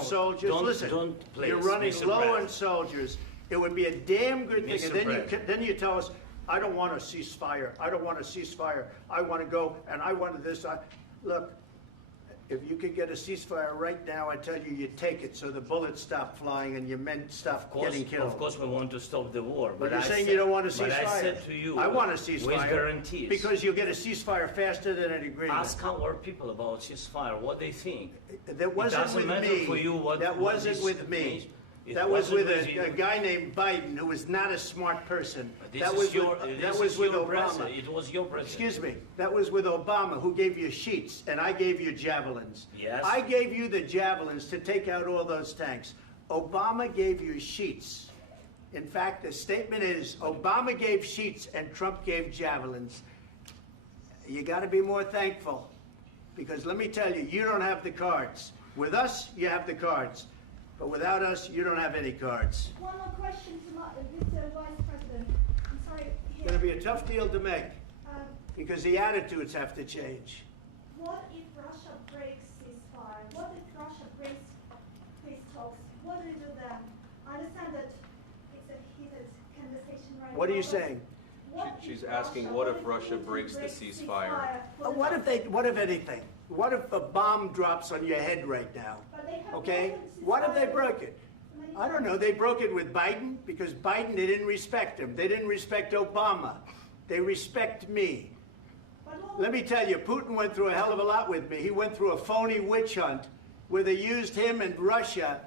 of soldiers. Listen, you're running low on soldiers. It would be a damn good thing. And then you tell us, I don't want a ceasefire. I don't want a ceasefire. I want to go and I want this. Look, if you could get a ceasefire right now, I tell you, you'd take it so the bullets stop flying and your men stop getting killed. Of course, we want to stop the war. But you're saying you don't want a ceasefire. But I said to you, I want a ceasefire. With guarantees. Because you'll get a ceasefire faster than an agreement. Ask our people about ceasefire, what they think. That wasn't with me. For you what, that wasn't with me. That was with a guy named Biden, who was not a smart person. That was with Obama. It was your president. Excuse me. That was with Obama, who gave you sheets, and I gave you javelins. Yes. I gave you the javelins to take out all those tanks. Obama gave you sheets. In fact, the statement is, Obama gave sheets and Trump gave javelins. You got to be more thankful, because let me tell you, you don't have the cards. With us, you have the cards. But without us, you don't have any cards. One more question to Mr. Vice President. I'm sorry. It's going to be a tough deal to make because the attitudes have to change. What if Russia breaks ceasefire? What if Russia breaks peace talks? What do you do then? I understand that it's a heated conversation right now. What are you saying? She's asking, what if Russia breaks the ceasefire? What if anything? What if a bomb drops on your head right now? Okay? What if they broke it? I don't know. They broke it with Biden because Biden, they didn't respect him. They didn't respect Obama. They respect me. Let me tell you, Putin went through a hell of a lot with me. He went through a phony witch hunt where they used him and Russia.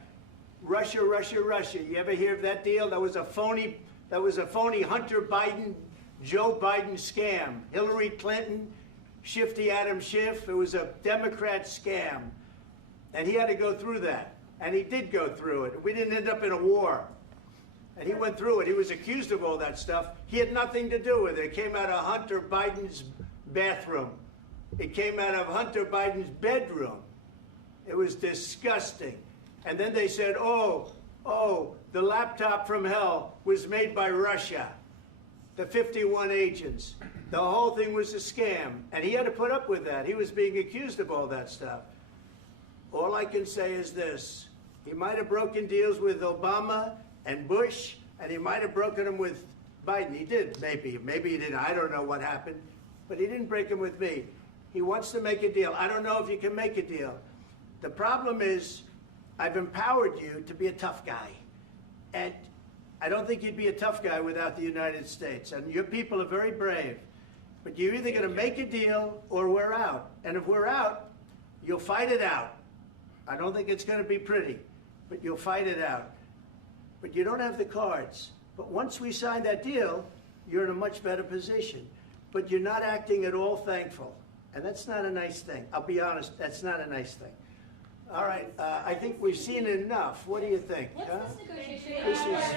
Russia. You ever hear of that deal? That was a phony Hunter Biden, Joe Biden scam. Hillary Clinton, Shifty Adam Schiff. It was a Democrat scam. And he had to go through that. And he did go through it. We didn't end up in a war. And he went through it. He was accused of all that stuff. He had nothing to do with it. It came out of Hunter Biden's bathroom. It came out of Hunter Biden's bedroom. It was disgusting. And then they said, oh, the laptop from hell was made by Russia. The 51 agents. The whole thing was a scam. And he had to put up with that. He was being accused of all that stuff. All I can say is this. He might have broken deals with Obama and Bush, and he might have broken them with Biden. He did, maybe. Maybe he didn't. I don't know what happened. But he didn't break them with me. He wants to make a deal. I don't know if you can make a deal. The problem is, I've empowered you to be a tough guy. And I don't think you'd be a tough guy without the United States. And your people are very brave. But you're either going to make a deal or we're out. And if we're out, you'll fight it out. I don't think it's going to be pretty, but you'll fight it out. But you don't have the cards. But once we sign that deal, you're in a much better position. But you're not acting at all thankful. And that's not a nice thing. I'll be honest, that's not a nice thing. All right, I think we've seen enough. What do you think? Huh?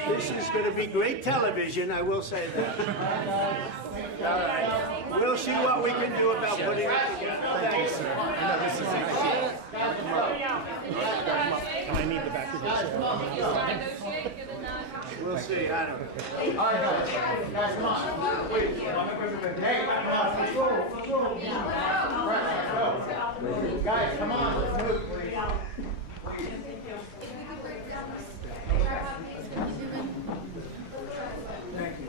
This is going to be great television, I will say that. All right. We'll see what we can do about putting it together. Thanks, sir. And I need the back of this. We'll see. I don't know. All right, guys, come on. Wait. Hey, guys, come on. Let's move. Thank you.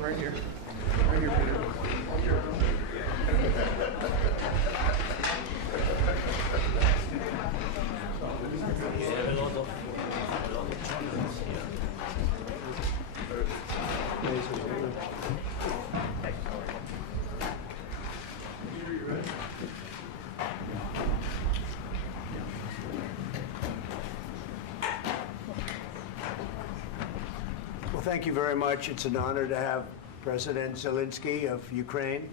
Right here. We have a lot of Well, thank you very much. It's an honor to have President Zelensky of Ukraine.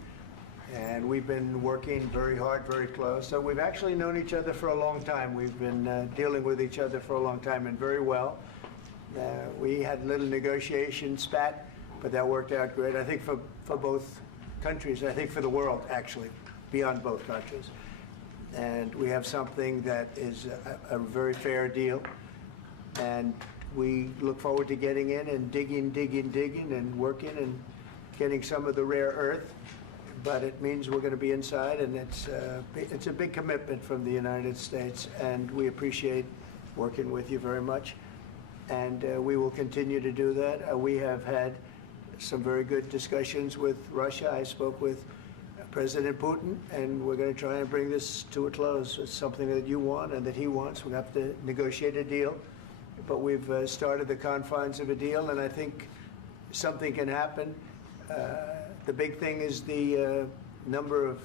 And we've been working very hard, very close. So we've actually known each other for a long time. We've been dealing with each other for a long time and very well. We had a little negotiation spat, but that worked out great. I think for both countries, I think for the world, actually, beyond both countries. And we have something that is a very fair deal. And we look forward to getting in and digging and working and getting some of the rare earth. But it means we're going to be inside, and it's a big commitment from the United States, and we appreciate working with you very much. And we will continue to do that. We have had some very good discussions with Russia. I spoke with President Putin, and we're going to try and bring this to a close. It's something that you want and that he wants. We have to negotiate a deal, but we've started the confines of a deal, and I think something can happen. The big thing is the number of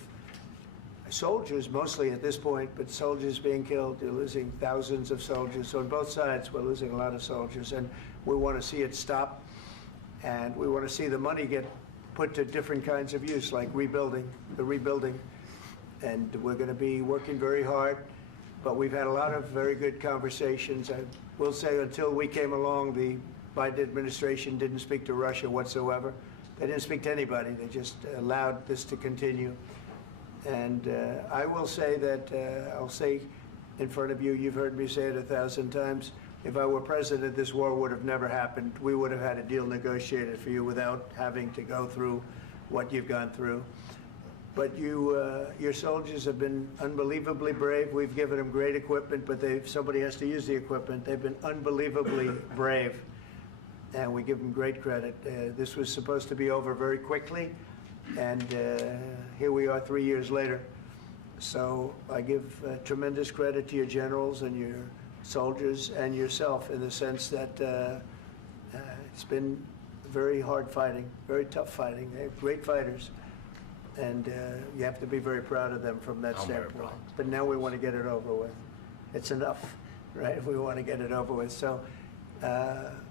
soldiers, mostly at this point, but soldiers being killed. You're losing thousands of soldiers. So on both sides, we're losing a lot of soldiers, and we want to see it stop, and we want to see the money get put to different kinds of use, like rebuilding, and we're going to be working very hard. But we've had a lot of very good conversations. I will say until we came along, the Biden administration didn't speak to Russia whatsoever. They didn't speak to anybody. They just allowed this to continue. And I will say that, I'll say in front of you, you've heard me say it 1,000 times, if I were president, this war would have never happened. We would have had a deal negotiated for you without having to go through what you've gone through. But your soldiers have been unbelievably brave. We've given them great equipment, but somebody has to use the equipment. They've been unbelievably brave, and we give them great credit. This was supposed to be over very quickly, and here we are 3 years later. So I give tremendous credit to your generals and your soldiers and yourself in the sense that it's been very hard fighting, very tough fighting. They're great fighters, and you have to be very proud of them from that standpoint. But now we want to get it over with. It's enough, right? We want to get it over with. So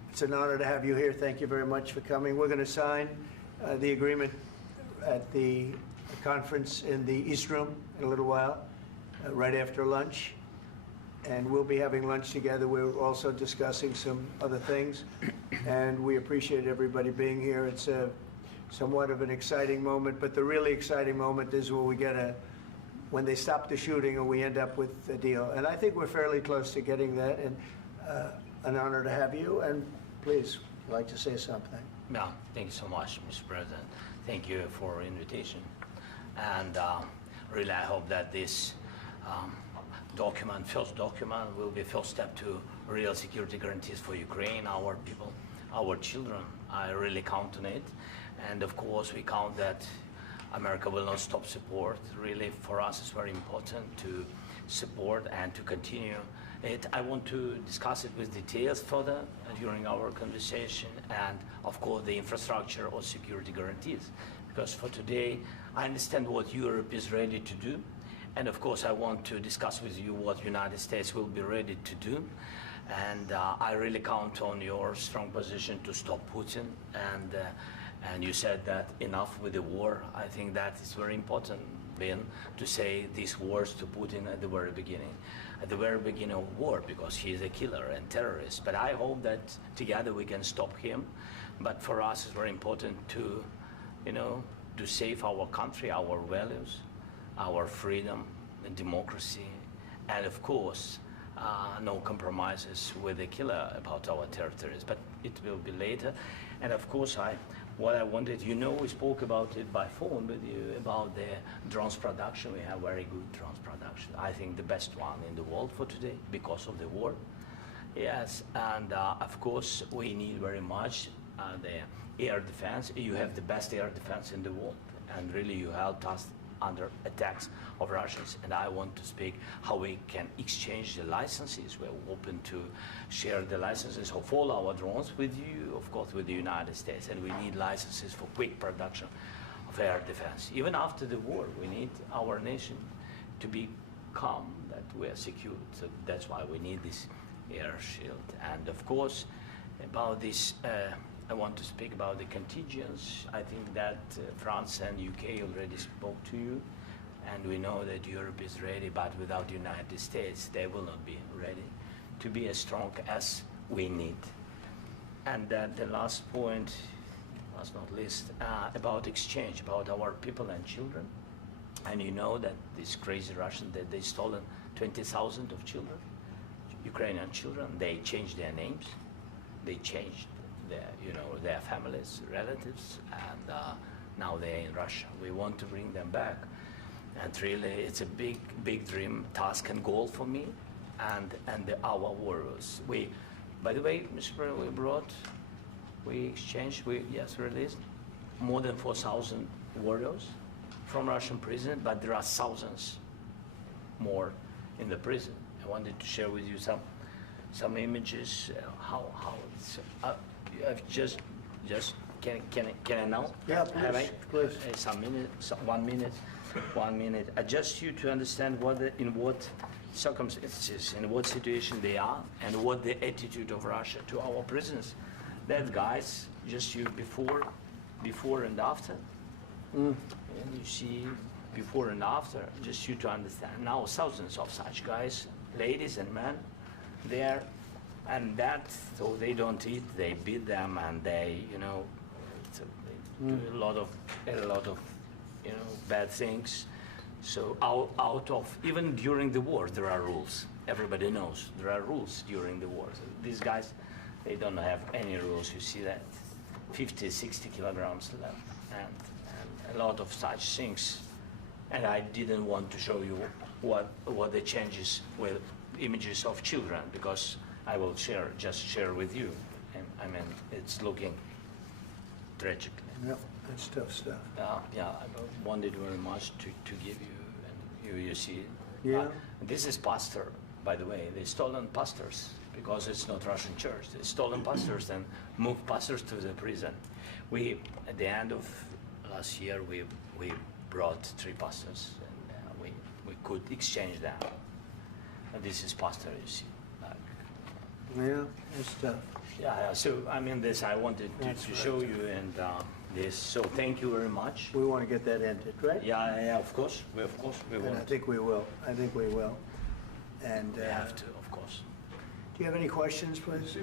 it's an honor to have you here. Thank you very much for coming. We're going to sign the agreement at the conference in the East Room in a little while, right after lunch. And we'll be having lunch together. We're also discussing some other things. And we appreciate everybody being here. It's somewhat of an exciting moment, but the really exciting moment is when they stop the shooting and we end up with a deal. And I think we're fairly close to getting that, and an honor to have you. And please, if you'd like to say something. Yeah, thank you so much, Mr. President. Thank you for invitation. And really, I hope that this first document will be first step to real security guarantees for Ukraine, our people, our children. I really count on it. And of course, we count that America will not stop support. Really, for us, it's very important to support and to continue it. I want to discuss it with details further during our conversation, and of course, the infrastructure or security guarantees. Because for today, I understand what Europe is ready to do. And of course, I want to discuss with you what United States will be ready to do. And I really count on your strong position to stop Putin. And you said that enough with the war. I think that is very important, Ben, to say these words to Putin at the very beginning of war, because he is a killer and terrorist. But I hope that together we can stop him. But for us, it's very important to, to save our country, our values, our freedom and democracy, and of course, no compromises with the killer about our territories. But it will be later. And of course, what I wanted, we spoke about it by phone with you about the drones production. We have very good drones production. I think the best one in the world for today because of the war. Yes, and of course, we need very much the air defense. You have the best air defense in the world, and really you helped us under attacks of Russians. And I want to speak how we can exchange the licenses. We're open to share the licenses of all our drones with you, of course, with the United States. And we need licenses for quick production of air defense. Even after the war, we need our nation to be calm, that we are secure. So that's why we need this air shield. And of course, about this I want to speak about the contingents. I think that France and UK already spoke to you, and we know that Europe is ready, but without the United States, they will not be ready to be as strong as we need. And then the last point, last not least, about exchange, about our people and children. And you know that these crazy Russians, that they stolen 20,000 of children, Ukrainian children. They changed their names, they changed their families, relatives, and now they're in Russia. We want to bring them back, and really, it's a big dream, task, and goal for me, and our warriors. By the way, Mr. President, we exchanged, released more than 4,000 warriors from Russian prison, but there are thousands more in the prison. I wanted to share with you some images. How it's. I've just can I now? Yeah, Have I? please. Some minutes, 1 minute, 1 minute. Just you to understand in what circumstances, in what situation they are, and what the attitude of Russia to our prisoners. That guys, just you before and after. And you see before and after, just you to understand. Now thousands of such guys, ladies and men, there, and that, so they don't eat, they beat them, and they, they do a lot of, bad things. So out of, even during the war, there are rules. Everybody knows there are rules during the war. So these guys, they don't have any rules. You see that 50, 60 kilograms left, and a lot of such things. And I didn't want to show you what the changes with images of children, because I will just share with you. And, I mean, it's looking tragic. Yep, that's tough stuff. Yeah, I wanted very much to give you, and you see. Yeah. This is pastor, by the way. They stolen pastors because it's not Russian church. They stolen pastors and moved pastors to the prison. At the end of last year, we brought 3 pastors, and we could exchange them. And this is pastor, you see. Yeah, that's tough. Yeah, so I mean, this I wanted to show you, and this. So thank you very much. We want to get that ended, right? Yeah, of course. We And want. I think we will. And We have to, of course. do you have any questions, please?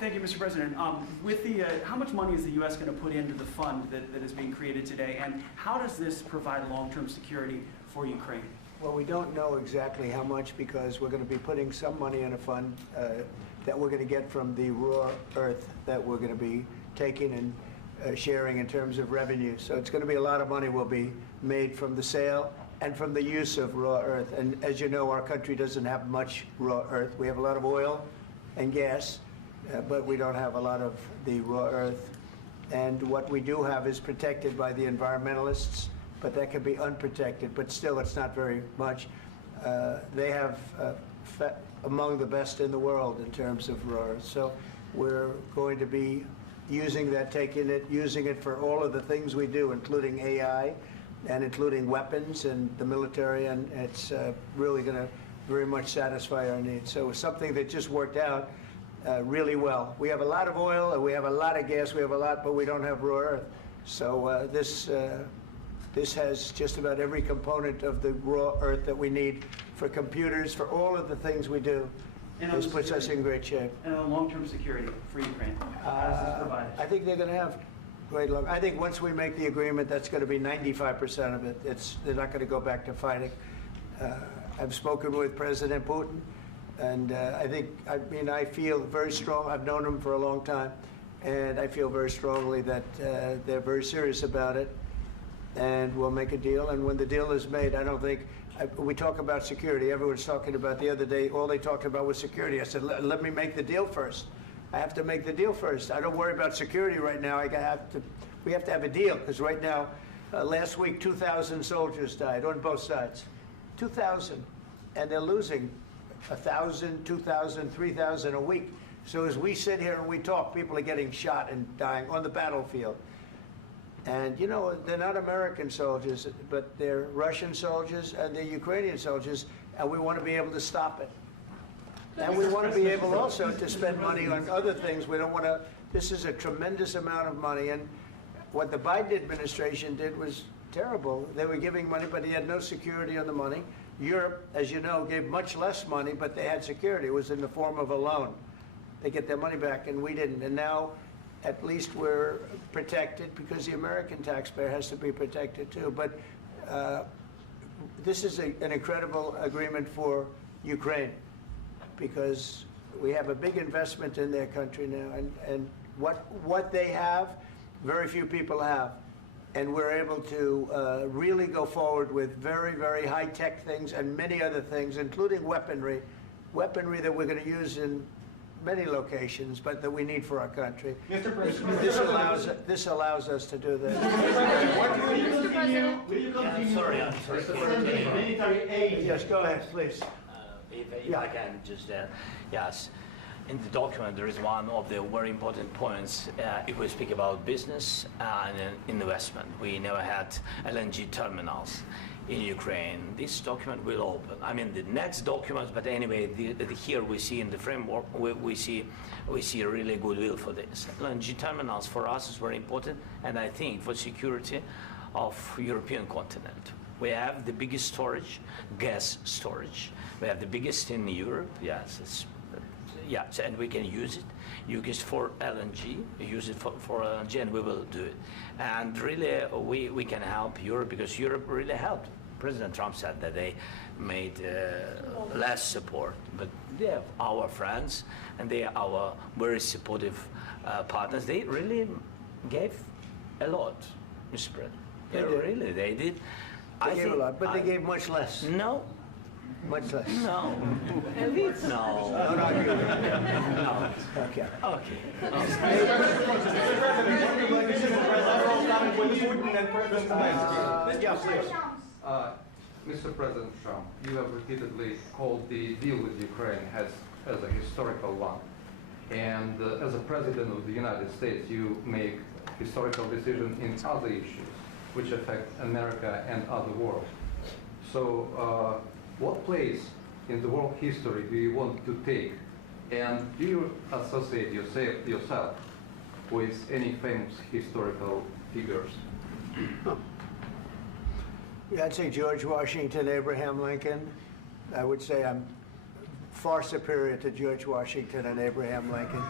Thank you, Mr. President. With the, how much money is the U.S. going to put into the fund that is being created today, and how does this provide long-term security for Ukraine? Well, we don't know exactly how much, because we're going to be putting some money in a fund that we're going to get from the raw earth that we're going to be taking and sharing in terms of revenue. So it's going to be a lot of money will be made from the sale and from the use of raw earth. And as you know, our country doesn't have much raw earth. We have a lot of oil and gas, but we don't have a lot of the raw earth. And what we do have is protected by the environmentalists, but that can be unprotected, but still it's not very much. They have among the best in the world in terms of raw earth. So we're going to be using that, using it for all of the things we do, including AI, and including weapons and the military, and it's really going to very much satisfy our needs. So it's something that just worked out really well. We have a lot of oil, and we have a lot of gas, we have a lot, but we don't have raw earth. So this has just about every component of the raw earth that we need for computers, for all of the things we do. This puts us in great shape. And on long-term security for Ukraine, how does this provide? I think they're going to have great luck. I think once we make the agreement, that's going to be 95% of it. They're not going to go back to fighting. I've spoken with President Putin, and I feel very strong. I've known him for a long time, and I feel very strongly that they're very serious about it, and we'll make a deal. And when the deal is made, I don't think, we talk about security. Everyone's talking about the other day, all they talked about was security. I said, let me make the deal first. I have to make the deal first. I don't worry about security right now. We have to have a deal, because right now, last week, 2,000 soldiers died on both sides. 2,000. And they're losing 1,000, 2,000, 3,000 a week. So as we sit here and we talk, people are getting shot and dying on the battlefield. And, you know, they're not American soldiers, but they're Russian soldiers and they're Ukrainian soldiers, and we want to be able to stop it. And we want to be able also to spend money on other things. We don't want to, this is a tremendous amount of money. And what the Biden administration did was terrible. They were giving money, but he had no security on the money. Europe, as you know, gave much less money, but they had security. It was in the form of a loan. They get their money back, and we didn't. And now, at least we're protected because the American taxpayer has to be protected too. But this is an incredible agreement for Ukraine because we have a big investment in their country now, and what they have, very few people have. And we're able to really go forward with very, very high-tech things and many other things, including weaponry that we're going to use in many locations, but that we need for our country. Mr. President. This allows us to do that. Will you continue Sorry. sending military aid? Yes, go ahead, please. If I can just, yes. In the document, there is one of the very important points. If we speak about business and investment, we never had LNG terminals in Ukraine. This document will open. I mean, the next documents, but anyway, here we see in the framework, we see really goodwill for this. LNG terminals for us is very important, and I think for security of European continent. We have the biggest storage, gas storage. We have the biggest in Europe. Yes, yes, and we can use it. Use it for LNG. Use it for LNG, and we will do it. And really, we can help Europe because Europe really helped. President Trump said that they made less support, but they are our friends and they are our very supportive partners. They really gave a lot, Mr. President. They did. They gave a lot, but they gave much less. No. Much less. No. No. No. Okay. Mr. President Trump, you have repeatedly called the deal with Ukraine as a historical one. And as a President of the United States, you make historical decisions in other issues which affect America and other world. So what place in the world history do you want to take? And do you associate yourself with any famous historical figures? Yeah, I'd say George Washington, Abraham Lincoln. I would say I'm far superior to George Washington and Abraham Lincoln.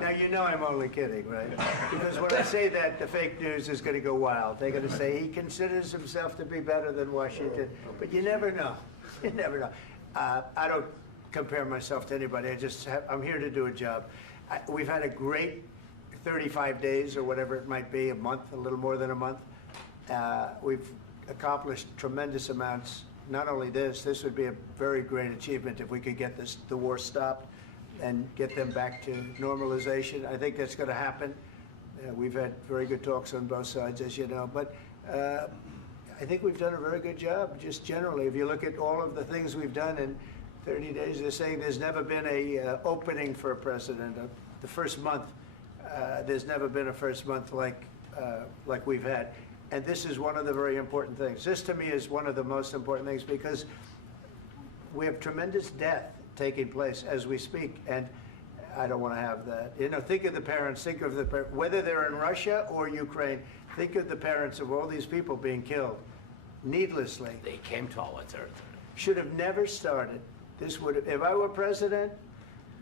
Now, you know I'm only kidding, right? Because when I say that, the fake news is going to go wild. They're going to say he considers himself to be better than Washington. But you never know. You never know. I don't compare myself to anybody. I'm here to do a job. We've had a great 35 days or whatever it might be, a month, a little more than a month. We've accomplished tremendous amounts. Not only this would be a very great achievement if we could get the war stopped and get them back to normalization. I think that's going to happen. We've had very good talks on both sides, as you know. But I think we've done a very good job, just generally. If you look at all of the things we've done in 30 days, they're saying there's never been a opening for a president. The first month, there's never been a first month like we've had. And this is one of the very important things. This, to me, is one of the most important things because we have tremendous death taking place as we speak, and I don't want to have that. You know, think of the parents, whether they're in Russia or Ukraine, think of the parents of all these people being killed needlessly. They came to our territory. Should have never started. This would have, if I were president,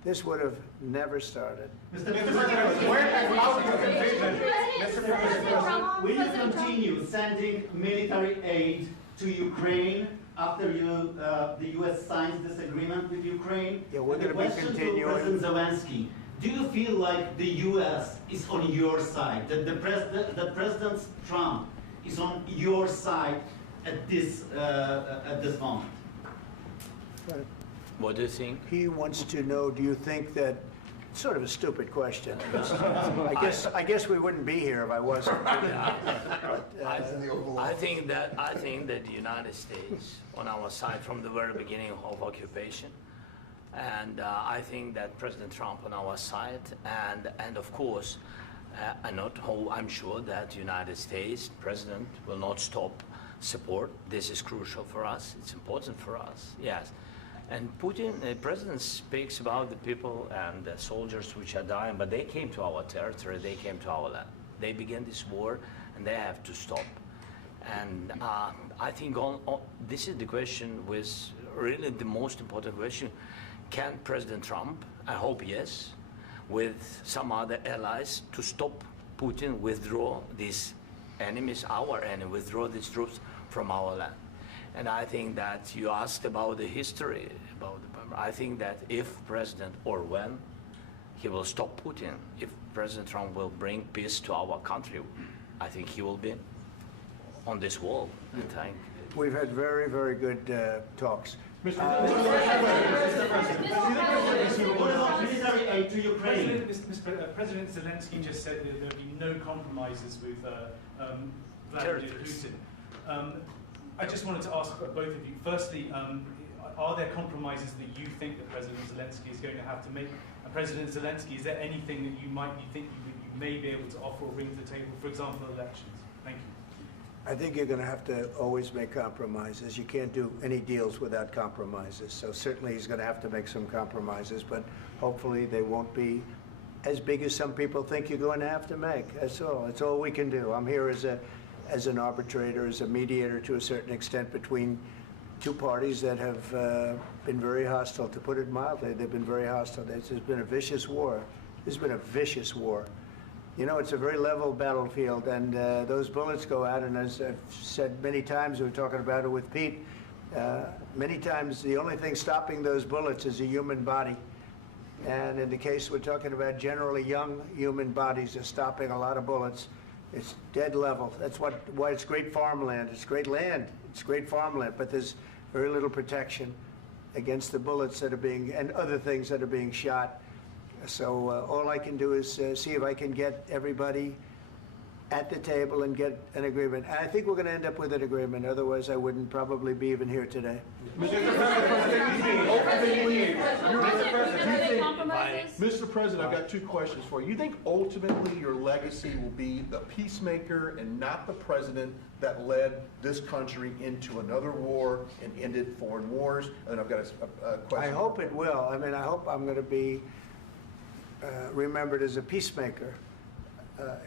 this would have never started. Mr. President, where has out your conviction? Mr. President, will you continue sending military aid to Ukraine after the U.S. signs this agreement with Ukraine? Yeah, we're going to be continuing. To President Zelensky, do you feel like the U.S. is on your side, that President Trump is on your side at this moment? Right. What do you think? He wants to know, do you think that, sort of a stupid question. I guess we wouldn't be here if I wasn't. I think that the United States on our side from the very beginning of occupation, and I think that President Trump on our side, and of course, I'm sure that the United States President will not stop support. This is crucial for us. It's important for us. Yes. And Putin, the president speaks about the people and the soldiers which are dying, but they came to our territory, they came to our land. They began this war, and they have to stop. And I think this is the question, with really the most important question. Can President Trump, I hope yes, with some other allies, to stop Putin, withdraw these enemies, our enemy, withdraw these troops from our land? And I think that you asked about the history, I think that if President, or when, he will stop Putin, if President Trump will bring peace to our country, I think he will be on this wall. We've had very, very good talks. Military aid to Ukraine. President Zelensky just said that there would be no compromises with Vladimir Putin. I just wanted to ask both of you, firstly, are there compromises that you think that President Zelensky is going to have to make? And President Zelensky, is there anything that you think you may be able to offer or bring to the table, for example, elections? Thank you. I think you're going to have to always make compromises. You can't do any deals without compromises. So certainly he's going to have to make some compromises, but hopefully they won't be as big as some people think you're going to have to make. That's all. That's all we can do. I'm here as an arbitrator, as a mediator to a certain extent between two parties that have been very hostile, to put it mildly. They've been very hostile. There's been a vicious war. There's been a vicious war. You know, it's a very level battlefield, and those bullets go out, and as I've said many times, we were talking about it with Pete, many times the only thing stopping those bullets is a human body. And in the case we're talking about, generally young human bodies are stopping a lot of bullets. It's dead level. That's why it's great farmland. It's great land. It's great farmland, but there's very little protection against the bullets that are being, and other things that are being shot. So all I can do is see if I can get everybody at the table and get an agreement. And I think we're going to end up with an agreement. Otherwise, I wouldn't probably be even here today. Mr. President, I've got two questions for you. You think ultimately your legacy will be the peacemaker and not the president that led this country into another war and ended foreign wars? And I've got a question. I hope it will. I mean, I hope I'm going to be remembered as a peacemaker.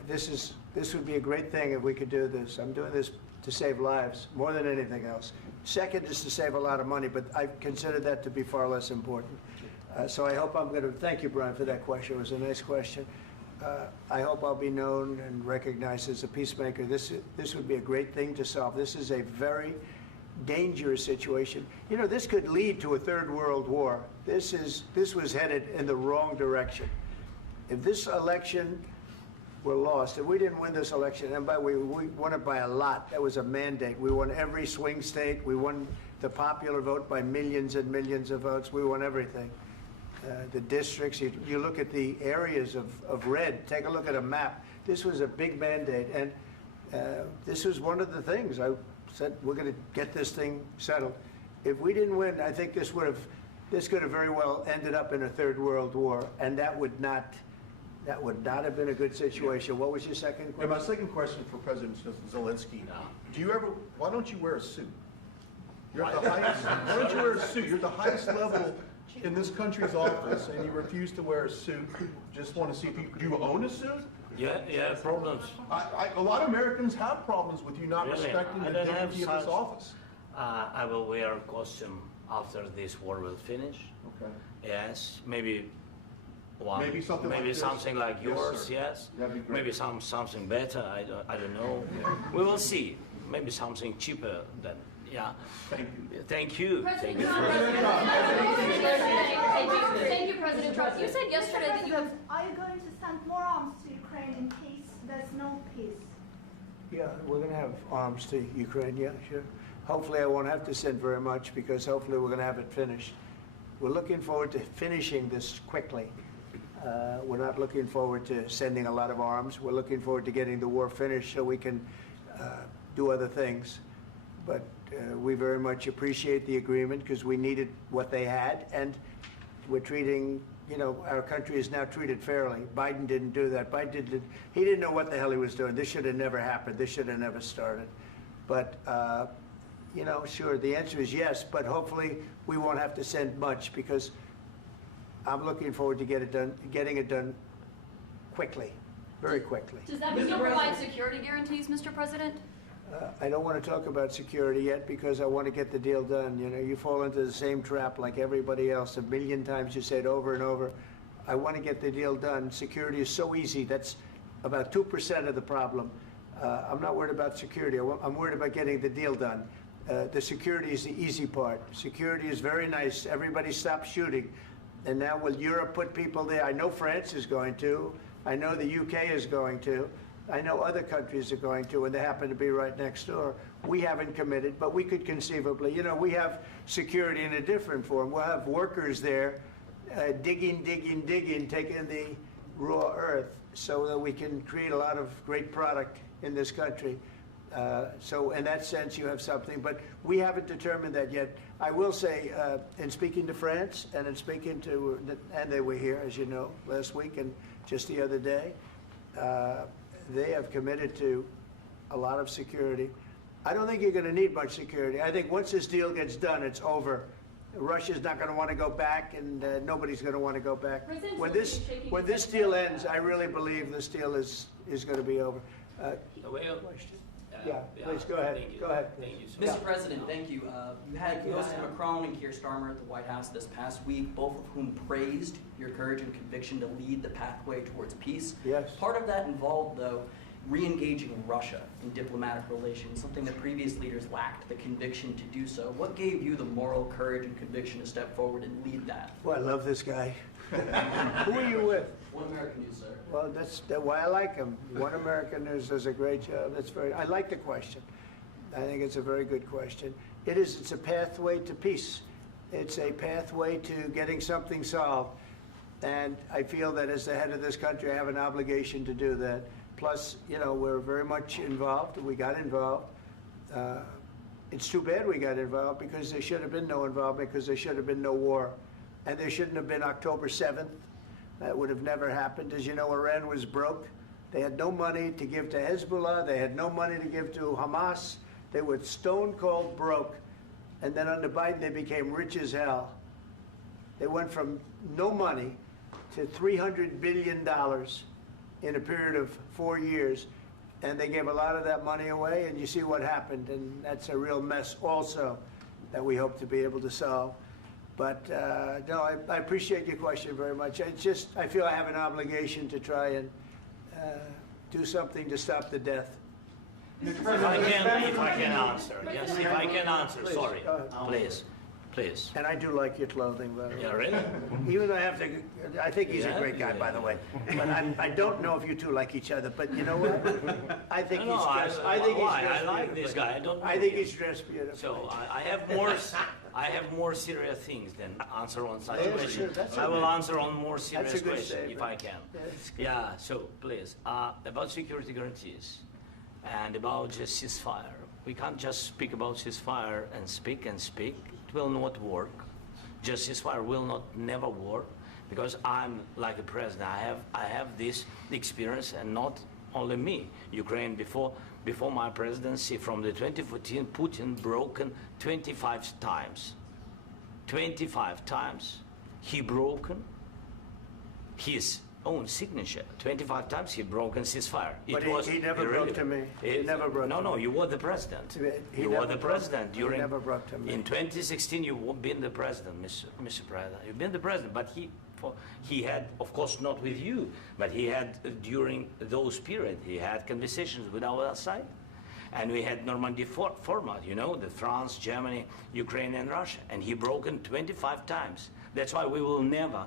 This would be a great thing if we could do this. I'm doing this to save lives more than anything else. Second is to save a lot of money, but I consider that to be far less important. So I hope I'm going to, thank you, Brian, for that question. It was a nice question. I hope I'll be known and recognized as a peacemaker. This would be a great thing to solve. This is a very dangerous situation. You know, this could lead to a third world war. This was headed in the wrong direction. If this election were lost, if we didn't win this election, and we won it by a lot, that was a mandate. We won every swing state. We won the popular vote by millions and millions of votes. We won everything. The districts, you look at the areas of red, take a look at a map. This was a big mandate, and this was one of the things. I said, we're going to get this thing settled. If we didn't win, I think this could have very well ended up in a third world war, and that would not have been a good situation. What was your second question? And my second question for President Zelensky, why don't you wear a suit? You're at the highest, why don't you wear a suit? You're at the highest level in this country's office, and you refuse to wear a suit. Just want to see if do you own a suit? Yeah, problems. A lot of Americans have problems with you not respecting the dignity of this office. I will wear a costume after this war will finish. Okay. Yes, maybe one. Maybe something like this. Something like yours. Yes. That'd be great. Maybe something better. I don't know. Yeah. We will see. Maybe something cheaper than. Yeah. Thank you. Thank you. President Trump. Thank you, President Trump. You said yesterday that you have. Are you going to send more arms to Ukraine in case there's no peace? Yeah, we're going to have arms to Ukraine, yeah, sure. Hopefully I won't have to send very much, because hopefully we're going to have it finished. We're looking forward to finishing this quickly. We're not looking forward to sending a lot of arms. We're looking forward to getting the war finished so we can do other things. But we very much appreciate the agreement, because we needed what they had, and we're treating, you know, our country is now treated fairly. Biden didn't do that. He didn't know what the hell he was doing. This should have never happened. This should have never started. But, you know, sure, the answer is yes, but hopefully we won't have to send much because I'm looking forward to getting it done quickly, very quickly. Does that mean you'll provide security guarantees, Mr. President? I don't want to talk about security yet because I want to get the deal done. You know, you fall into the same trap like everybody else. A million times you say it over and over. I want to get the deal done. Security is so easy. That's about 2% of the problem. I'm not worried about security. I'm worried about getting the deal done. The security is the easy part. Security is very nice. Everybody stopped shooting. And now will Europe put people there? I know France is going to. I know the UK is going to. I know other countries are going to, and they happen to be right next door. We haven't committed, but we could conceivably. You know, we have security in a different form. We'll have workers there digging, taking the raw earth so that we can create a lot of great product in this country. So in that sense, you have something, but we haven't determined that yet. I will say, in speaking to France and in speaking to, and they were here, as you know, last week and just the other day, they have committed to a lot of security. I don't think you're going to need much security. I think once this deal gets done, it's over. Russia's not going to want to go back, and nobody's going to want to go back. When this deal ends, I really believe this deal is going to be over. Yeah, please go ahead. Thank you. Go ahead. Thank you, sir. Yeah. Mr. President, thank you. You had Mr. Macron and Keir Starmer at the White House this past week, both of whom praised your courage and conviction to lead the pathway towards peace. Yes. Part of that involved, though, re-engaging Russia in diplomatic relations, something that previous leaders lacked the conviction to do so. What gave you the moral courage and conviction to step forward and lead that? Well, I love this guy. Who are you with? One American News, sir. Well, that's why I like him. One American News does a great job. I like the question. I think it's a very good question. It's a pathway to peace. It's a pathway to getting something solved. And I feel that as the head of this country, I have an obligation to do that. Plus, you know, we're very much involved. We got involved. It's too bad we got involved because there should have been no involvement because there should have been no war. And there shouldn't have been October 7th. That would have never happened. As you know, Iran was broke. They had no money to give to Hezbollah. They had no money to give to Hamas. They were stone cold broke. And then under Biden, they became rich as hell. They went from no money to $300 billion in a period of 4 years. And they gave a lot of that money away, and you see what happened. And that's a real mess also that we hope to be able to solve. But no, I appreciate your question very much. It's just, I feel I have an obligation to try and do something to stop the death. If I can answer, yes, if I can answer, Please, sorry, go ahead. please. And I do like your clothing, by the way. Yeah, really? Even though I think he's a great guy, by the way. But I don't know if you two like each other, but you know what? I think he's dressed. I like this guy. I think he's dressed beautiful. So I have more serious things than answer on such Yeah, questions. sure, that's I will okay. answer on more serious That's a good questions if statement. I can. That's good. Yeah, so please, about security guarantees and about just ceasefire. We can't just speak about ceasefire and speak. It will not work. Just ceasefire will never work because I'm like a president. I have this experience, and not only me. Ukraine before my presidency, from the 2014, Putin broken 25 times. 25 times he broken his own signature. 25 times he broken ceasefire. But he never broke to me. He never broke to me. No, you were the president. You were the president during. He never broke to me. In 2016, you've been the president, Mr. President. You've been the president, but he had, of course, not with you, but he had during those periods, he had conversations with our side. And we had Normandy format, you know, the France, Germany, Ukraine, and Russia. And he broken 25 times. That's why we will never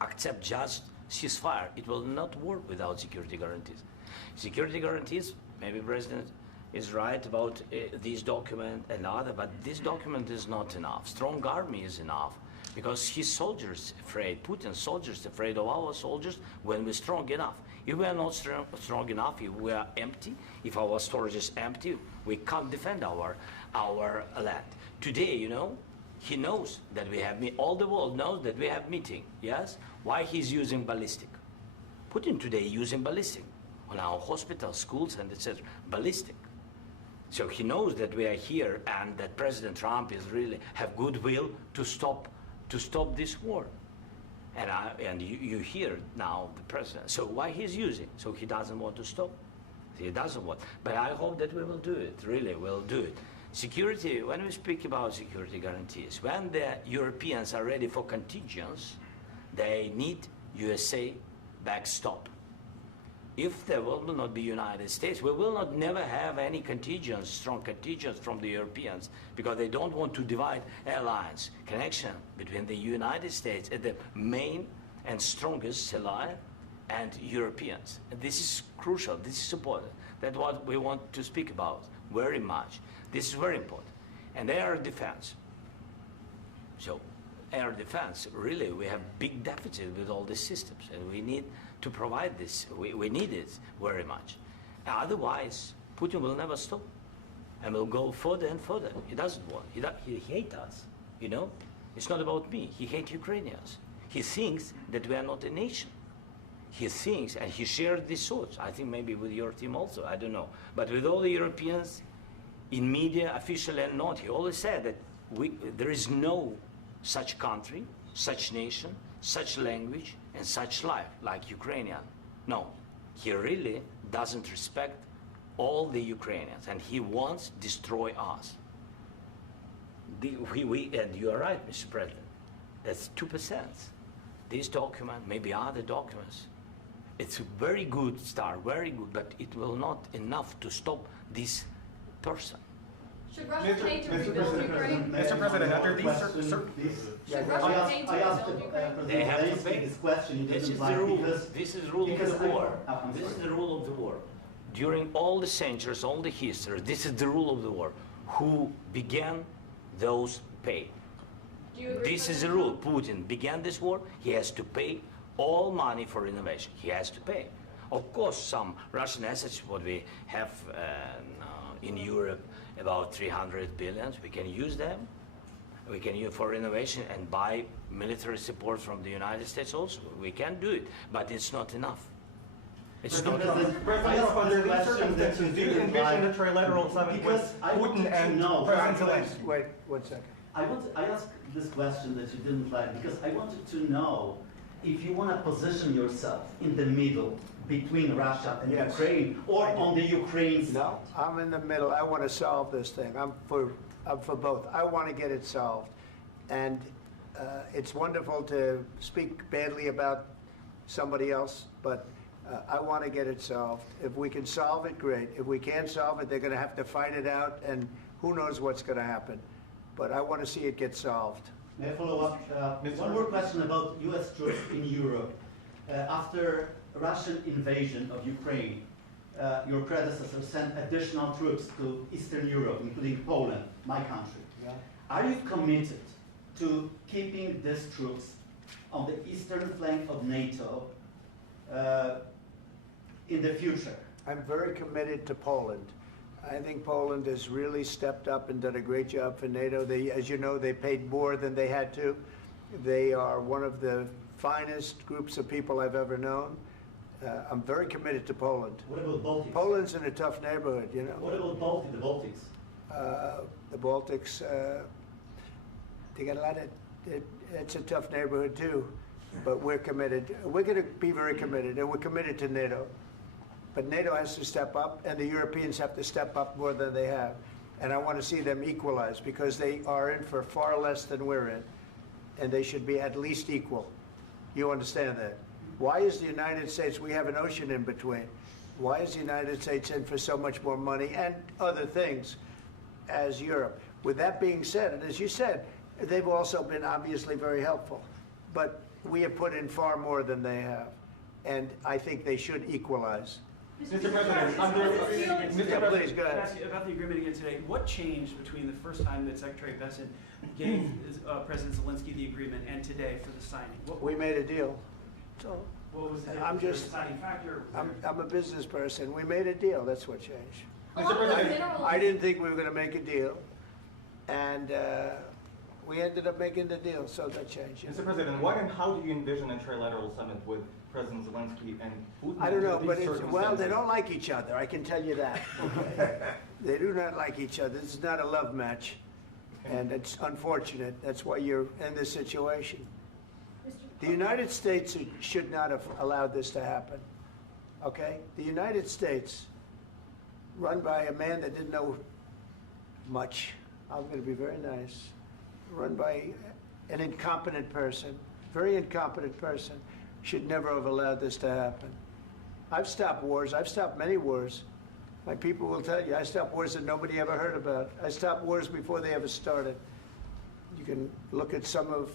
accept just ceasefire. It will not work without security guarantees. Security guarantees, maybe President is right about this document and other, but this document is not enough. Strong army is enough because his soldiers afraid, Putin's soldiers afraid of our soldiers when we're strong enough. If we are not strong enough, if we are empty, if our storage is empty, we can't defend our land. Today, you know, he knows that we have, all the world knows that we have meeting, yes? Why he's using ballistic? Putin today using ballistic on our hospitals, schools, and etc. Ballistic. So he knows that we are here and that President Trump is really have goodwill to stop this war. And you hear now the president. So why he's using? So he doesn't want to stop. He doesn't want. But I hope that we will do it. Really, we'll do it. Security. When we speak about security guarantees, when the Europeans are ready for contingents, they need USA backstop. If there will not be United States, we will not never have any contingents, strong contingents from the Europeans, because they don't want to divide alliance connection between the United States and the main and strongest ally and Europeans. And this is crucial, this is important. That's what we want to speak about very much. This is very important. And air defense. So air defense, really, we have big deficit with all these systems, and we need to provide this. We need it very much. Otherwise, Putin will never stop, and will go further and further. He doesn't want. He hates us. You know, it's not about me. He hates Ukrainians. He thinks that we are not a nation. He thinks, and he shared these thoughts. I think maybe with your team also. I don't know, but with all the Europeans, in media, officially and not, he always said that there is no such country, such nation, such language, and such life like Ukrainian. No, he really doesn't respect all the Ukrainians, and he wants to destroy us. And you are right, Mr. President. That's 2%. This document, maybe other documents, it's a very good start, very good, but it will not enough to stop this person. Should Russia pay to rebuild Ukraine? Mr. President, after these Should Russia pay to rebuild Ukraine? They have to pay. This question. This is the rule. This is the rule of the war. This is the rule of the war. During all the centuries, all the history, this is the rule of the war. Who began, those pay. Do you agree This with is the that? rule. Putin began this war. He has to pay all money for innovation. He has to pay. Of course, some Russian assets, what we have in Europe, about 300 billion, we can use them. We can use for innovation and buy military support from the United States also. We can do it, but it's not enough. It's not enough. President, under these circumstances, do you envision a trilateral summit with Putin and President Zelensky? Wait 1 second. I asked this question that you didn't like because I wanted to know if you want to position yourself in the middle between Russia and Yes. Ukraine, or on the Ukraine side. No, I'm in the middle. I want to solve this thing. I'm for both. I want to get it solved. And it's wonderful to speak badly about somebody else, but I want to get it solved. If we can solve it, great. If we can't solve it, they're going to have to fight it out, and who knows what's going to happen. But I want to see it get solved. May I follow up? One more question about U.S. troops in Europe. After Russian invasion of Ukraine, your predecessor sent additional troops to Eastern Europe, including Poland, my country. Yeah. Are you committed to keeping these troops on the eastern flank of NATO in the future? I'm very committed to Poland. I think Poland has really stepped up and done a great job for NATO. They, as you know, they paid more than they had to. They are one of the finest groups of people I've ever known. I'm very committed to Poland. What about Baltics? Poland's in a tough neighborhood, you know. What about the Baltics? The Baltics, they got a lot of, it's a tough neighborhood too, but we're committed. We're going to be very committed, and we're committed to NATO. But NATO has to step up, and the Europeans have to step up more than they have. And I want to see them equalize, because they are in for far less than we're in, and they should be at least equal. You understand that? Why is the United States, we have an ocean in between, why is the United States in for so much more money and other things as Europe? With that being said, and as you said, they've also been obviously very helpful, but we have put in far more than they have, and I think they should equalize. Mr. President, Please, go ahead. About the agreement again today, what changed between the first time that Secretary Bessent gave President Zelensky the agreement and today for the signing? We made a deal. So What was the I'm just- deciding factor? I'm a business person. We made a deal. That's what changed. Along with minerals. I didn't think we were going to make a deal, and We ended up making the deal, so that changed. Mr. President, what and how do you envision a trilateral summit with President Zelensky and Putin? I don't know, under but these well, they circumstances? don't like each other, I can tell you that. Okay? They do not like each other. This is not a love match, and it's unfortunate. That's why you're in this situation. The United States should not have allowed this to happen, okay? The United States, run by a man that didn't know much, I'm going to be very nice, run by an incompetent person, very incompetent person, should never have allowed this to happen. I've stopped wars. I've stopped many wars. My people will tell you, I stopped wars that nobody ever heard about. I stopped wars before they ever started. You can look at some of,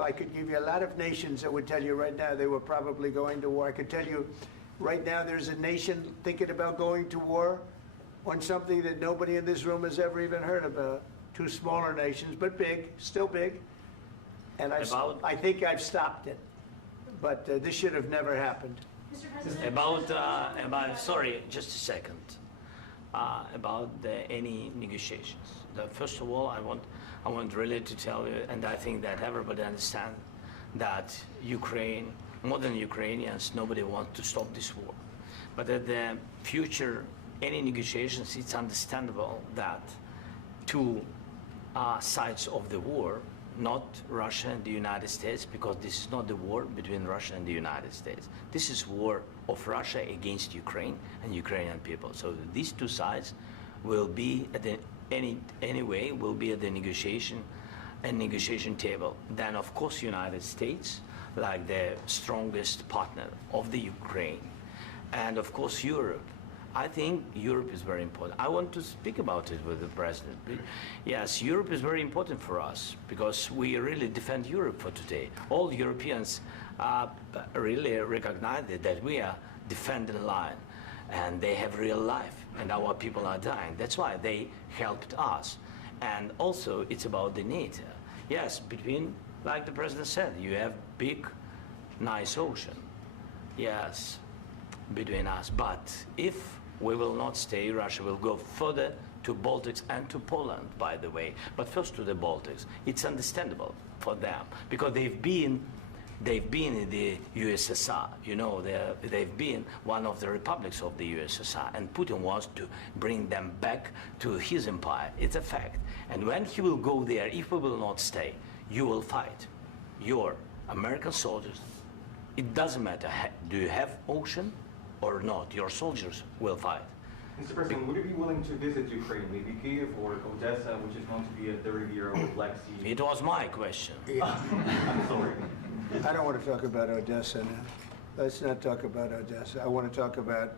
I could give you a lot of nations that would tell you right now they were probably going to war. I could tell you right now there's a nation thinking about going to war on something that nobody in this room has ever even heard about. Two smaller nations, but big, still big. And I think I've stopped it. But this should have never happened. Mr. President, Sorry, just a second. About any negotiations. First of all, I want really to tell you, and I think that everybody understands that Ukraine, more than Ukrainians, nobody wants to stop this war. But at the future, any negotiations, it's understandable that two sides of the war, not Russia and the United States, because this is not the war between Russia and the United States. This is war of Russia against Ukraine and Ukrainian people. So these two sides will be at the anyway will be at the negotiation table. Then of course United States, like the strongest partner of the Ukraine, and of course Europe. I think Europe is very important. I want to speak about it with the president. Yes, Europe is very important for us because we really defend Europe for today. All Europeans really recognize that we are defending the line, and they have real life, and our people are dying. That's why they helped us. And also, it's about the NATO. Yes, between, like the president said, you have big, nice ocean. Yes, between us. But if we will not stay, Russia will go further to Baltics and to Poland, by the way. But first to the Baltics. It's understandable for them because they've been in the USSR. You know, they've been one of the republics of the USSR, and Putin wants to bring them back to his empire. It's a fact. And when he will go there, if we will not stay, you will fight. Your American soldiers, it doesn't matter, do you have ocean or not, your soldiers will fight. Mr. President, would you be willing to visit Ukraine, maybe Kiev or Odessa, which is known to be at the Riviera or Black Sea? It was my question. I'm sorry. I don't want to talk about Odessa now. Let's not talk about Odessa. I want to talk about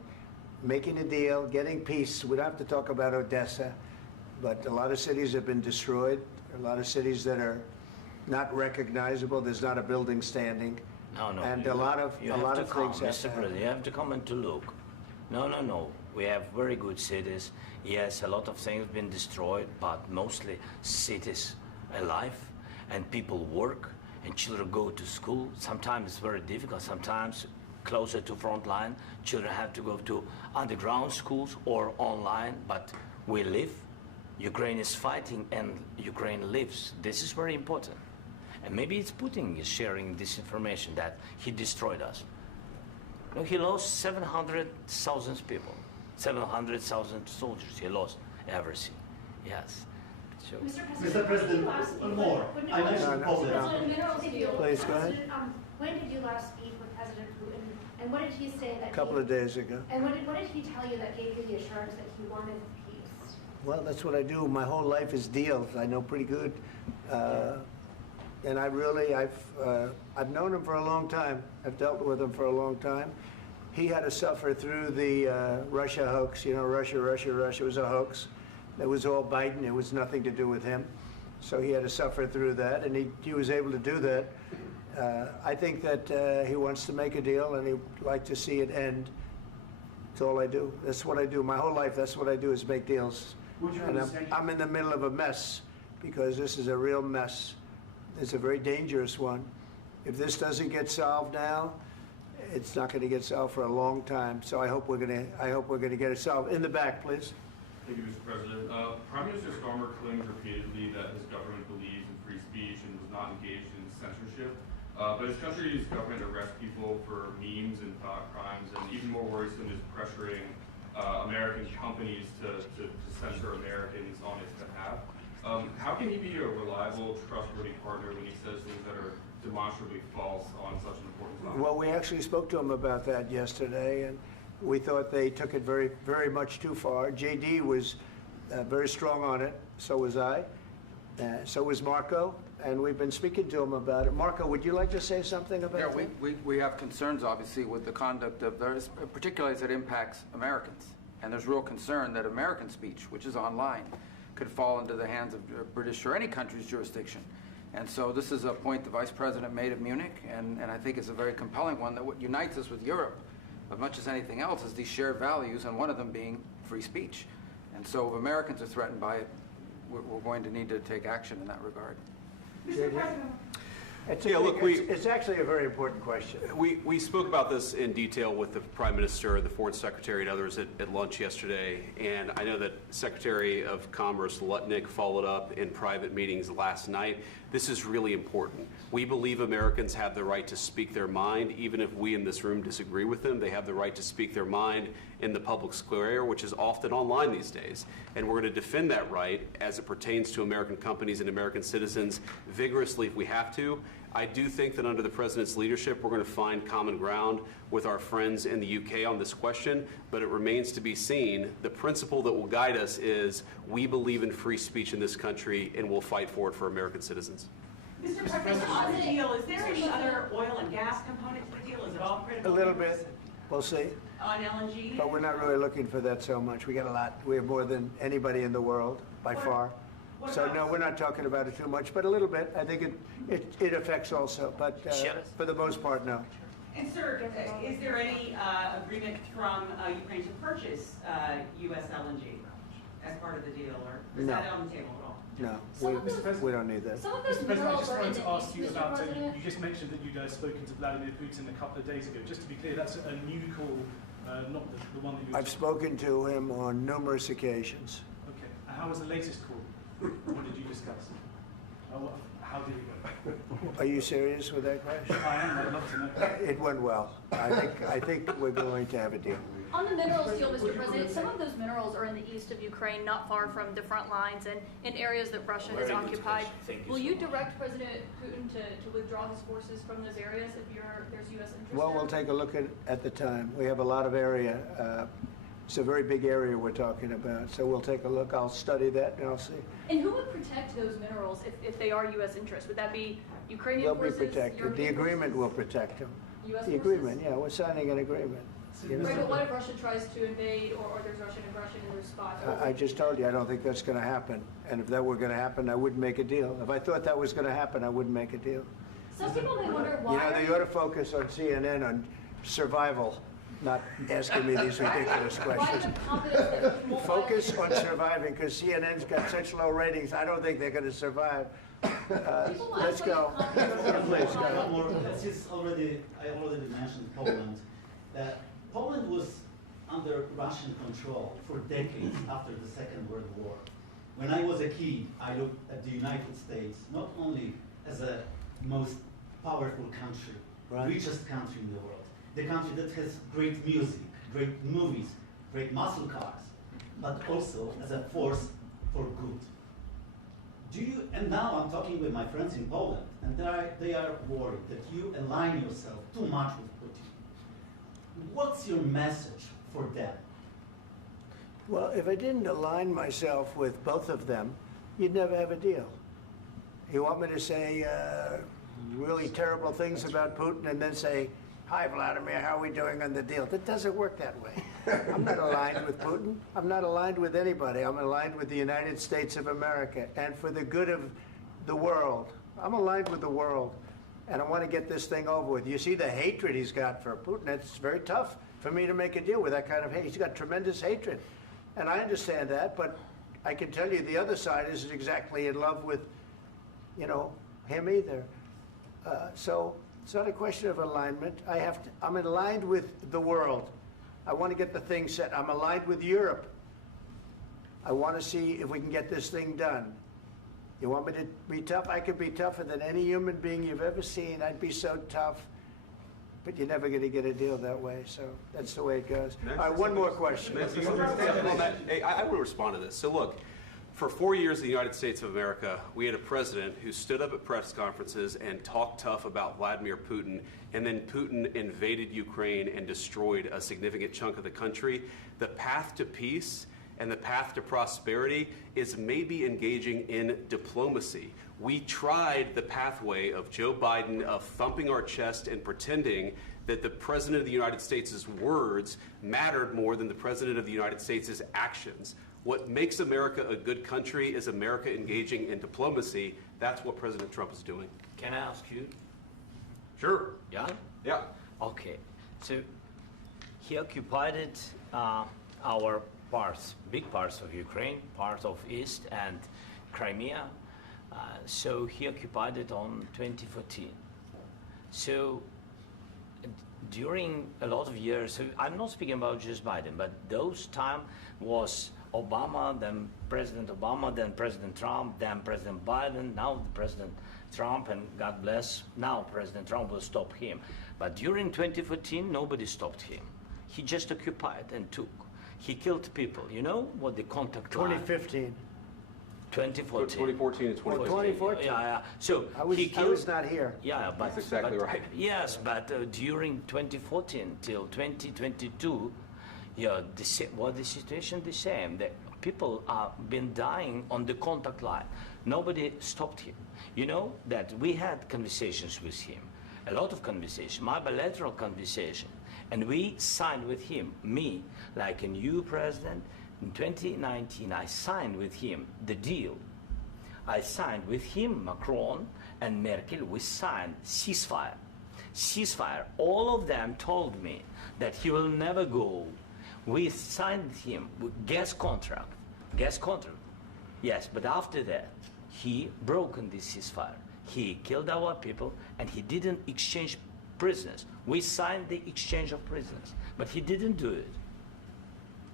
making a deal, getting peace. We don't have to talk about Odessa, but a lot of cities have been destroyed. A lot of cities that are not recognizable. There's not a building standing. No. And a lot of things have Mr. happened. President, you have to come and to look. No. We have very good cities. Yes, a lot of things have been destroyed, but mostly cities alive, and people work, and children go to school. Sometimes it's very difficult. Sometimes closer to front line, children have to go to underground schools or online, but we live. Ukraine is fighting, and Ukraine lives. This is very important. And maybe it's Putin is sharing this information that he destroyed us. No, he lost 700,000 people, 700,000 soldiers. He lost everything. Yes. So, Mr. President, one more. I mentioned Poland. Please, go ahead. When did you last speak with President Putin, and what did he say that? A couple of days ago. And what did he tell you that gave you the assurance that he wanted peace? Well, that's what I do. My whole life is deals. I know pretty good. And I've known him for a long time. I've dealt with him for a long time. He had to suffer through the Russia hoax. You know, Russia was a hoax. It was all Biden. It was nothing to do with him. So he had to suffer through that, and he was able to do that. I think that he wants to make a deal, and he'd like to see it end. That's all I do. That's what I do. My whole life, that's what I do is make deals. And I'm in the middle of a mess because this is a real mess. It's a very dangerous one. If this doesn't get solved now, it's not going to get solved for a long time. So I hope we're going to get it solved. In the back, please. Thank you, Mr. President. Prime Minister Starmer claims repeatedly that his government believes in free speech and was not engaged in censorship. But his country's government arrests people for memes and thought crimes, and even more worrisome is pressuring American companies to censor Americans on its behalf. How can he be a reliable, trustworthy partner when he says things that are demonstrably false on such an important topic? Well, we actually spoke to him about that yesterday, and we thought they took it very, very much too far. JD was very strong on it. So was I. So was Marco. And we've been speaking to him about it. Marco, would you like to say something about that? Yeah, we have concerns, obviously, with the conduct of those, particularly as it impacts Americans. And there's real concern that American speech, which is online, could fall into the hands of British or any country's jurisdiction. And so this is a point the Vice President made of Munich, and I think it's a very compelling one, that what unites us with Europe, as much as anything else, is these shared values, and one of them being free speech. And so if Americans are threatened by it, we're going to need to take action in that regard. Mr. President. It's actually a very important question. We spoke about this in detail with the Prime Minister, the Foreign Secretary, and others at lunch yesterday, and I know that Secretary of Commerce Lutnick followed up in private meetings last night. This is really important. We believe Americans have the right to speak their mind, even if we in this room disagree with them. They have the right to speak their mind in the public square, which is often online these days. And we're going to defend that right as it pertains to American companies and American citizens vigorously if we have to. I do think that under the President's leadership, we're going to find common ground with our friends in the UK on this question, but it remains to be seen. The principle that will guide us is we believe in free speech in this country, and we'll fight for it for American citizens. Mr. President, on the deal, is there any other oil and gas component to the deal? Is it all critical? A little bit. We'll see. On LNG? But we're not really looking for that so much. We got a lot. We have more than anybody in the world, by far. So no, we're not talking about it too much, but a little bit. I think it affects also, but for the most part, no. And sir, is there any agreement from Ukraine to purchase U.S. LNG as part of the deal, or is that on the table at all? No, we don't need that. Mr. President, I just wanted to ask you about, you just mentioned that you'd spoken to Vladimir Putin a couple of days ago. Just to be clear, that's a new call, not the one that you... I've spoken to him on numerous occasions. Okay, and how was the latest call? What did you discuss? How did it go? Are you serious with that question? I am, I'd love to know. It went well. I think we're going to have a deal. On the minerals deal, Mr. President, some of those minerals are in the east of Ukraine, not far from the front lines and in areas that Russia has occupied. Will you direct President Putin to withdraw his forces from those areas if there's U.S. interest? Well, we'll take a look at the time. We have a lot of area. It's a very big area we're talking about, so we'll take a look. I'll study that and I'll see. And who would protect those minerals if they are U.S. interests? Would that be Ukrainian They'll forces? They'll be protected. European The agreement forces? will protect them. U.S. The forces? agreement, yeah, we're signing an agreement. You know? Right, but what if Russia tries to invade or there's Russian aggression in those spots? I just told you, I don't think that's going to happen. And if that were going to happen, I wouldn't make a deal. If I thought that was going to happen, I wouldn't make a deal. Some people may wonder why. You know, they ought to focus on CNN on survival, not asking me these ridiculous questions. Focus on surviving, because CNN's got such low ratings. I don't think they're going to survive. Let's go. Please go. I already mentioned Poland. Poland was under Russian control for decades after the Second World War. When I was a kid, I looked at the United States not only as a most powerful country, richest country in the world, the country that has great music, great movies, great muscle cars, but also as a force for good. And now I'm talking with my friends in Poland, and they are worried that you align yourself too much with Putin. What's your message for them? Well, if I didn't align myself with both of them, you'd never have a deal. You want me to say really terrible things about Putin and then say, "Hi, Vladimir, how are we doing on the deal?" That doesn't work that way. I'm not aligned with Putin. I'm not aligned with anybody. I'm aligned with the United States of America and for the good of the world. I'm aligned with the world, and I want to get this thing over with. You see the hatred he's got for Putin. It's very tough for me to make a deal with that kind of hate. He's got tremendous hatred, and I understand that, but I can tell you the other side isn't exactly in love with, him either. So it's not a question of alignment. I'm aligned with the world. I want to get the thing set. I'm aligned with Europe. I want to see if we can get this thing done. You want me to be tough? I could be tougher than any human being you've ever seen. I'd be so tough. But you're never going to get a deal that way, so that's the way it goes. All right, one more question. Hey, I want to respond to this. So look, for 4 years in the United States of America, we had a president who stood up at press conferences and talked tough about Vladimir Putin, and then Putin invaded Ukraine and destroyed a significant chunk of the country. The path to peace and the path to prosperity is maybe engaging in diplomacy. We tried the pathway of Joe Biden of thumping our chest and pretending that the President of the United States' words mattered more than the President of the United States' actions. What makes America a good country is America engaging in diplomacy. That's what President Trump is doing. Can I ask you? Sure. Yeah? Yeah. Okay. So he occupied our parts, big parts of Ukraine, part of East and Crimea. So he occupied it on 2014. So during a lot of years, so I'm not speaking about just Biden, but those time was Obama, then President Obama, then President Trump, then President Biden, now President Trump, and God bless, now President Trump will stop him. But during 2014, nobody stopped him. He just occupied and took. He killed people. You know what the contact line? 2015. 2014 2014. and 2014. 2014. Yeah. So I was he killed, not here. Yeah, but that's exactly right. Yes, but during 2014 till 2022, yeah, the situation the same. The people are been dying on the contact line. Nobody stopped him. You know that we had conversations with him, a lot of conversations, my bilateral conversation, and we signed with him, me, like a new president. In 2019, I signed with him the deal. I signed with him, Macron and Merkel, we signed ceasefire. Ceasefire. All of them told me that he will never go. We signed him with gas contract. Gas contract. Yes, but after that, he broken this ceasefire. He killed our people and he didn't exchange prisoners. We signed the exchange of prisoners, but he didn't do it.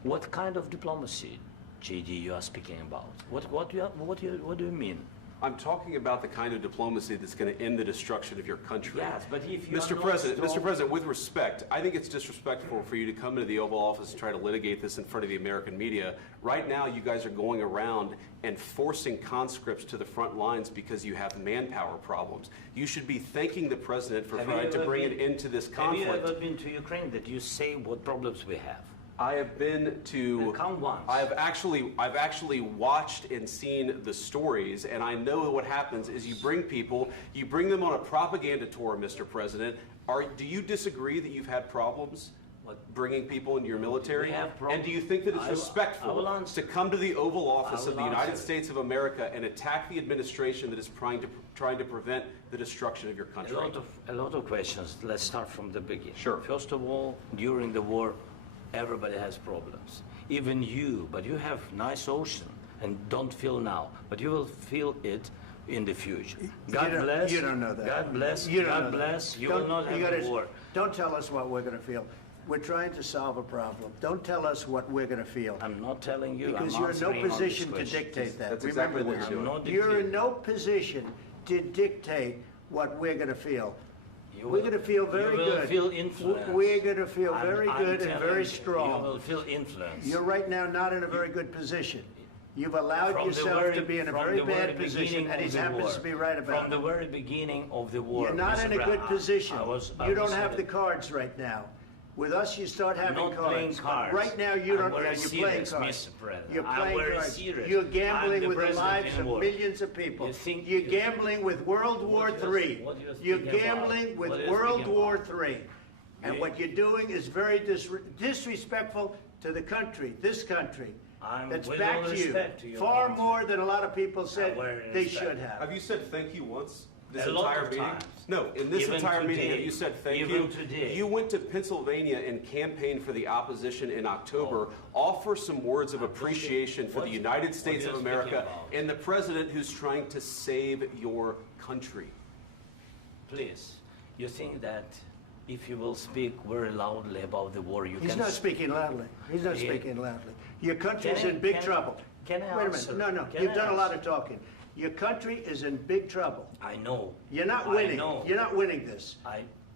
What kind of diplomacy, JD, you are speaking about? What do you mean? I'm talking about the kind of diplomacy that's going to end the destruction of your country. Yes, but if you Mr. President, with respect, I think it's disrespectful for you to come into the Oval Office and try to litigate this in front of the American media. Right now, you guys are going around and forcing conscripts to the front lines because you have manpower problems. You should be thanking the President for trying to bring an end to this conflict. Have you ever been to Ukraine that you say what problems we have? I have been to. Count once. I've actually watched and seen the stories, and I know what happens is you bring people, you bring them on a propaganda tour, Mr. President. Do you disagree that you've had problems bringing people into your military? And do you think that it's respectful to come to the Oval Office of the United States of America and attack the administration that is trying to prevent the destruction of your country? A lot of questions. Let's start from the beginning. Sure. First of all, during the war, everybody has problems. Even you, but you have nice ocean and don't feel now, but you will feel it in the future. God bless. You don't know that. God bless. You don't God know bless. that. You will not have a war. Don't tell us what we're going to feel. We're trying to solve a problem. Don't tell us what we're going to feel. I'm not telling you. Because I'm you're in no answering on position this to question. dictate that. That's Remember exactly what this. you're doing. You're in no position to dictate what we're going to feel. We're going to feel very good. You will feel influence. We're going to feel very good and very You strong. will feel influence. You're right now not in a very good position. You've allowed yourself to be in a very bad position, and he happens to be right about it. From the very beginning of the war. You're not in a good position. You don't have the cards right now. With us, you start having I'm not cards. playing cards. Right now, you don't. I'm You're playing serious, cards. Mr. President. You're I'm playing very cards. serious. You're I'm gambling the with the president lives in of war. millions of people. You You're gambling with World War III. You're gambling with World War III. And what you're doing is very disrespectful to the country, this country. That's back to you. Far more than a lot of people said they should have. Have you said thank you once? This A lot entire of meeting? times. No, in this Even entire meeting, today. have you said thank Even you? today. You went to Pennsylvania and campaigned for the opposition in October. Offer some words of appreciation for the United States of America and the president who's trying to save your country. Please, you think that if you will speak very loudly about the war, you He's can... not speaking loudly. He's not speaking loudly. Your country's in big trouble. Can I Wait a answer? minute. No. Can You've I done a lot answer? of talking. Your country is in big trouble. I know. You're not I winning. know. You're not winning this.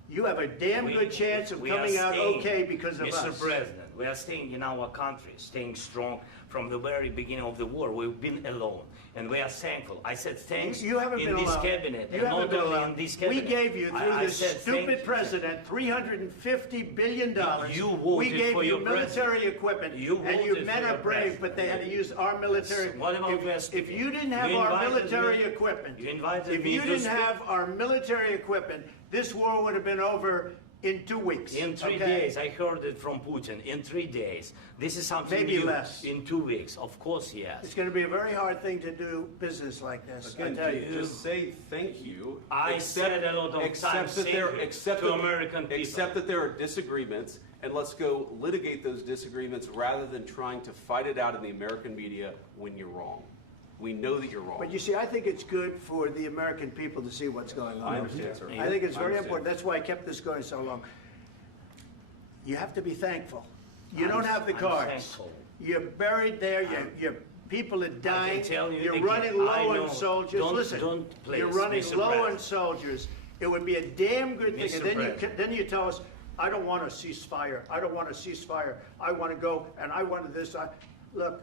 You have a damn good chance of coming out okay because of us. Mr. President, we are staying in our country, staying strong from the very beginning of the war. We've been alone, and we are thankful. I said thanks You haven't in been this alone. cabinet, You and haven't not been only alone. in this We cabinet. gave you, through I this said thank stupid you. president, $350 billion. You We voted gave for you your military president. equipment, You and you voted men for are your brave, president. but they had to use our military. What about West? If you didn't have You our invited military me- equipment, You invited if me you to didn't speak. have our military equipment, this war would have been over in 2 weeks. In 3 okay? days, I heard it from Putin. In 3 days, this is something Maybe new. less. In 2 weeks, of course, yes. It's going to be a very hard thing to do business like this. Again, I tell you. just say thank you. I said a lot of times thank you to American people. Accept that there are disagreements, and let's go litigate those disagreements rather than trying to fight it out in the American media when you're wrong. We know that you're wrong. But you see, I think it's good for the American people to see what's going on. I understand, sir. I think it's I very understand. important. That's why I kept this going so long. You have to be thankful. You I'm- don't have the I'm cards. thankful. You're buried there. Your people are dying. tell you You're again, running I low know. on soldiers. Don't- Listen, don't please, you're running Mr. low on President. soldiers. It would be a damn good thing. Mr. And then President. then you tell us, I don't want a ceasefire. I don't want a ceasefire. I want to go and I want this. Look,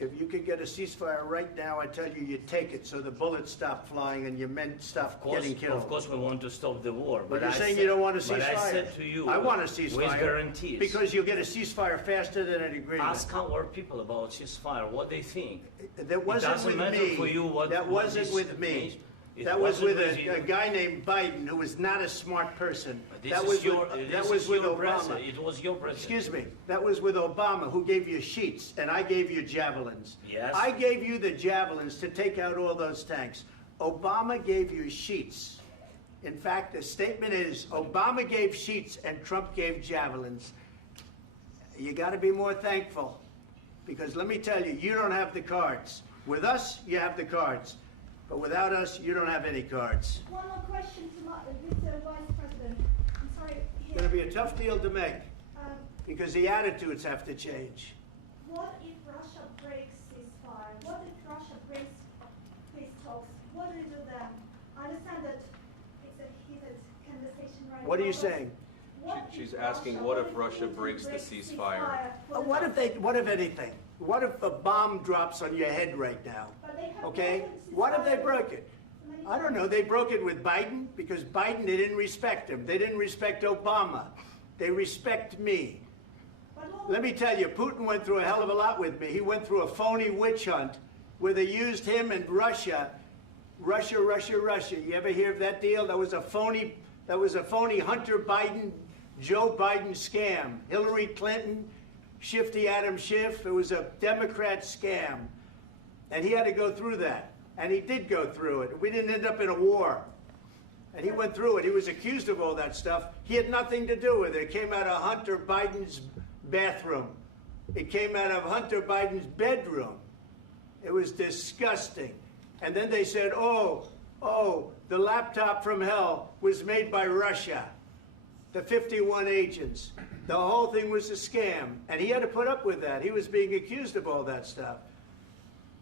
if you could get a ceasefire right now, I tell you, you take it so the bullets stop flying and your men stop getting killed. Of course, we want to stop the war. But you're I saying said- you don't want a ceasefire. But I said to you, I want a ceasefire. with guarantees. Because you'll get a ceasefire faster than an agreement. Ask our people about ceasefire, what they think. That wasn't it doesn't with matter me. for you what That what wasn't this with me. means. It That was with wasn't you. a guy named Biden who was not a smart person. This That is was your, with, this that is was with your Obama. president. It was your president. Excuse me. That was with Obama, who gave you sheets, and I gave you javelins. Yes. I gave you the javelins to take out all those tanks. Obama gave you sheets. In fact, the statement is Obama gave sheets and Trump gave javelins. You got to be more thankful, because let me tell you, you don't have the cards. With us, you have the cards. But without us, you don't have any cards. One more question to Mr. Vice President. I'm sorry. It's going to be a tough deal to make, Um, because the attitudes have to change. What if Russia breaks ceasefire? What if Russia breaks peace talks? What do you do then? I understand that it's a heated conversation right now. What are you but saying? what She's if asking, what if Russia breaks the ceasefire? What if anything? What if a bomb drops on your head right now? But they have Okay? broken What if they ceasefire broke it? many I don't know. They broke it with Biden because Biden, they didn't respect him. They didn't respect Obama. They respect me. Let me tell you, Putin went through a hell of a lot with me. He went through a phony witch hunt where they used him and Russia. Russia. You ever hear of that deal? That was a phony Hunter Biden, Joe Biden scam. Hillary Clinton, Shifty Adam Schiff. It was a Democrat scam. And he had to go through that. And he did go through it. We didn't end up in a war. And he went through it. He was accused of all that stuff. He had nothing to do with it. It came out of Hunter Biden's bathroom. It came out of Hunter Biden's bedroom. It was disgusting. And then they said, oh, the laptop from hell was made by Russia. The 51 agents. The whole thing was a scam. And he had to put up with that. He was being accused of all that stuff.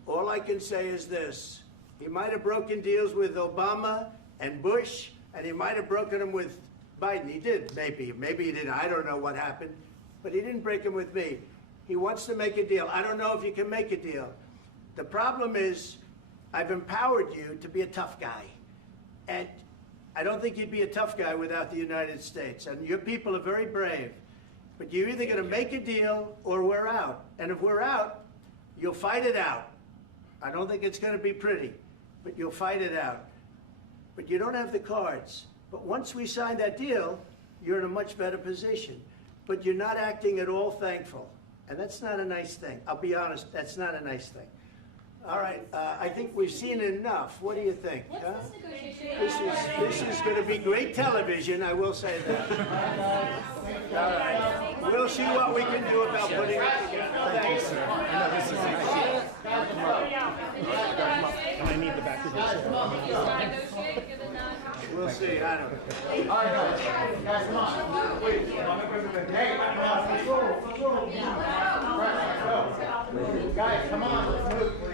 All I can say is this. He might have broken deals with Obama and Bush, and he might have broken them with Biden. He did, maybe. Maybe he didn't. I don't know what happened. But he didn't break them with me. He wants to make a deal. I don't know if you can make a deal. The problem is, I've empowered you to be a tough guy. And I don't think you'd be a tough guy without the United States. And your people are very brave. But you're either going to make a deal or we're out. And if we're out, you'll fight it out. I don't think it's going to be pretty, but you'll fight it out. But you don't have the cards. But once we sign that deal, you're in a much better position. But you're not acting at all thankful. And that's not a nice thing. I'll be honest, that's not a nice thing. All right, I think we've seen enough. What do you think? Huh? This is going to be great television, I will say that. All right. We'll see what we can do about putting it together. Thanks, sir. I need the back of this. We'll see, I don't know. All right, guys, come on. Please. Hey, come on, let's go. Let's go. Guys, come on, let's move, please.